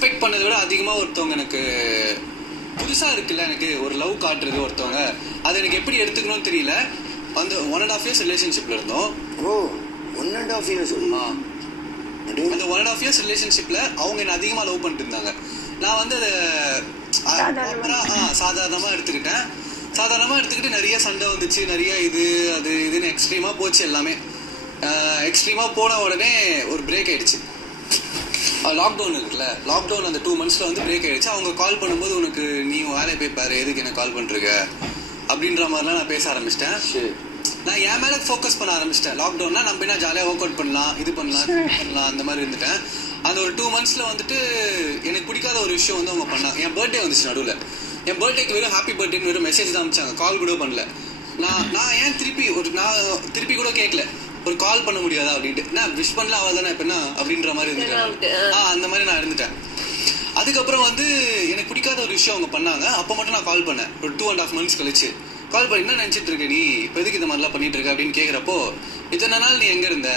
Expect பண்ணதை விட அதிகமாக ஒருத்தவங்க எனக்கு புதுசாக இருக்குல்ல, எனக்கு ஒரு லவ் காட்டுறது ஒருத்தவங்க, அதை எனக்கு எப்படி எடுத்துக்கணும்னு தெரியல. அந்த 1.5 years ரிலேஷன்ஷிப்பில் இருந்தோம். ஓ 1.5 years. அந்த 1.5 years ரிலேஷன்ஷிப்பில் அவங்க என்ன அதிகமாக லவ் பண்ணிட்டு இருந்தாங்க. நான் வந்து அதை சாதாரணமாக எடுத்துக்கிட்டேன். நிறைய சண்டை வந்துச்சு, நிறைய இதுன்னு எக்ஸ்ட்ரீமாக போச்சு. எல்லாமே எக்ஸ்ட்ரீமாக போன உடனே ஒரு பிரேக் ஆயிடுச்சு. லாக்டவுன் இருக்குல்ல, லாக்டவுன் அந்த 2 months வந்து பிரேக் ஆயிடுச்சு. அவங்க கால் பண்ணும்போது உனக்கு நீ வேலையை போய் பாரு, எதுக்கு என்ன கால் பண்ணுறீங்க அப்படின்ற மாதிரிலாம் நான் பேச ஆரம்பிச்சிட்டேன். நான் என் மேலே ஃபோக்கஸ் பண்ண ஆரம்பிச்சிட்டேன். லாக்டவுன்னா நம்ம என்ன ஜாலியாக ஒர்க் அவுட் பண்ணலாம், இது பண்ணலாம் அந்த மாதிரி இருந்துட்டேன். அந்த ஒரு 2 months வந்துட்டு எனக்கு பிடிக்காத ஒரு விஷயம் வந்து அவங்க பண்ணாங்க. என் பர்த்டே வந்துச்சு நடுவில். என் பர்த்டேக்கு வெறும் ஹாப்பி பர்த்டேன்னு வெறும் மெசேஜ் தான் அனுப்பிச்சாங்க, கால் கூட பண்ணல. நான் ஏன் திருப்பி கூட கேட்கல, ஒரு கால் பண்ண முடியாதா அப்படின்ட்டு. நான் விஷ் பண்ணல அவள் தானே இப்போ என்ன அப்படின்ற மாதிரி இருந்துட்டேன். அந்த மாதிரி நான் இருந்துட்டேன். அதுக்கப்புறம் வந்து எனக்கு பிடிக்காத ஒரு விஷயம் அவங்க பண்ணாங்க. அப்போ மட்டும் நான் கால் பண்ணேன். ஒரு 2.5 months கழிச்சு கால் பண்ணி என்ன நினச்சிட்டு இருக்க நீ, இப்போ எதுக்கு இந்த மாதிரிலாம் பண்ணிட்டு இருக்க அப்படின்னு கேட்குறப்போ, இத்தனை நாள் நீ எங்கே இருந்த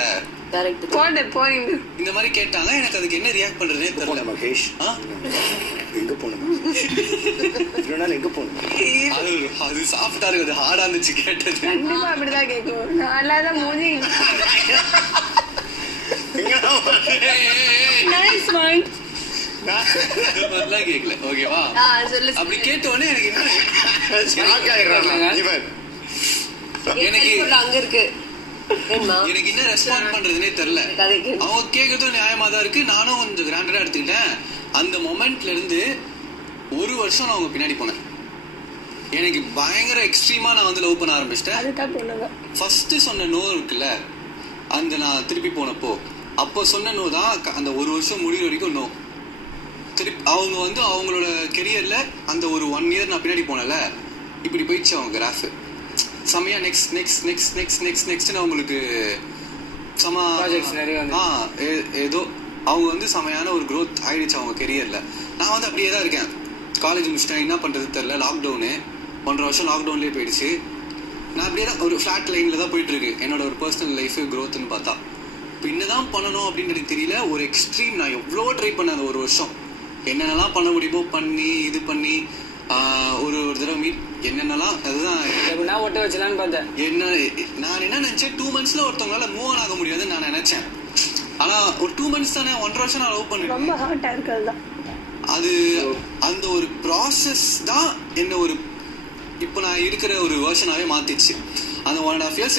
இந்த மாதிரி கேட்டாங்க. எனக்கு அதுக்கு என்ன ரியாக்ட் பண்றதுனே தெரியல. மகேஷ் எங்க போனோம், எங்க போனோம், அது சாப்பிட்டா இருக்கு, ஹார்டா இருந்துச்சு கேட்டது. கண்டிப்பா அப்படிதான் கேட்கும். நான் மூஞ்சி கேட்கல. ஓகேவா, அப்படி கேட்டோடனே எனக்கு என்ன ரெஸ்பாண்ட் பண்றதுனே தெரியல. அவங்க கேட்கறதும் நியாயமா தான் இருக்கு. நானும் கொஞ்சம் கிராண்டடா எடுத்துக்கிட்டேன். அந்த மொமெண்ட்ல இருந்து 1 வருஷம் நான் அவங்க பின்னாடி போனேன். எனக்கு பயங்கர எக்ஸ்ட்ரீமா நான் வந்து லவ் பண்ண ஆரம்பிச்சிட்டேன். ஃபர்ஸ்ட் சொன்ன நோ இருக்குல்ல, அந்த நான் திருப்பி போனப்போ அப்போ சொன்ன நோ தான் அந்த 1 வருஷம் முடிகிற வரைக்கும் நோ. திருப்பி அவங்க வந்து அவங்களோட கெரியர்ல அந்த ஒரு 1 year நான் பின்னாடி போனல, இப்படி போயிடுச்சு அவங்க கிராஃப். செமையா நெக்ஸ்ட் அவங்களுக்கு ஏதோ அவங்க வந்து செமையான ஒரு க்ரோத் ஆயிடுச்சு அவங்க கெரியர்ல. நான் வந்து அப்படியே தான் இருக்கேன். காலேஜ் முடிச்சிட்டேன், என்ன பண்றது தெரியல. லாக்டவுனு 1.5 வருஷம் லாக்டவுன்லேயே போயிடுச்சு. நான் அப்படியே தான் ஒரு ஃப்ளாட் லைன்ல தான் போயிட்டு இருக்கு என்னோட ஒரு பர்சனல் லைஃப் க்ரோத்னு பார்த்தா. இப்போ என்னதான் பண்ணணும் அப்படின்னு எனக்கு தெரியல. ஒரு எக்ஸ்ட்ரீம் நான் எவ்வளோ ட்ரை பண்ணேன் அந்த 1 வருஷம். என்னென்னலாம் பண்ண முடியுமோ பண்ணி இது பண்ணி ஒரு தடவை மீட் என்னென்னலாம் அதுதான் ஒட்ட வச்சலான்னு பார்த்தேன். நான் என்ன நினைச்சேன், 2 months ஒருத்தவங்களால மூவ் ஆன் ஆக முடியாதுன்னு நான் நினைச்சேன். ஆனா ஒரு 2 months தானே, 1.5 வருஷம் நான் லவ் பண்ணேன். ரொம்ப ஹார்ட்டா இருக்கிறது அது அந்த ஒரு ப்ராசஸ் தான் என்ன ஒரு இப்போ நான் இருக்கிற ஒரு வெர்ஷனாவே மாத்திடுச்சு. அந்த 1.5 years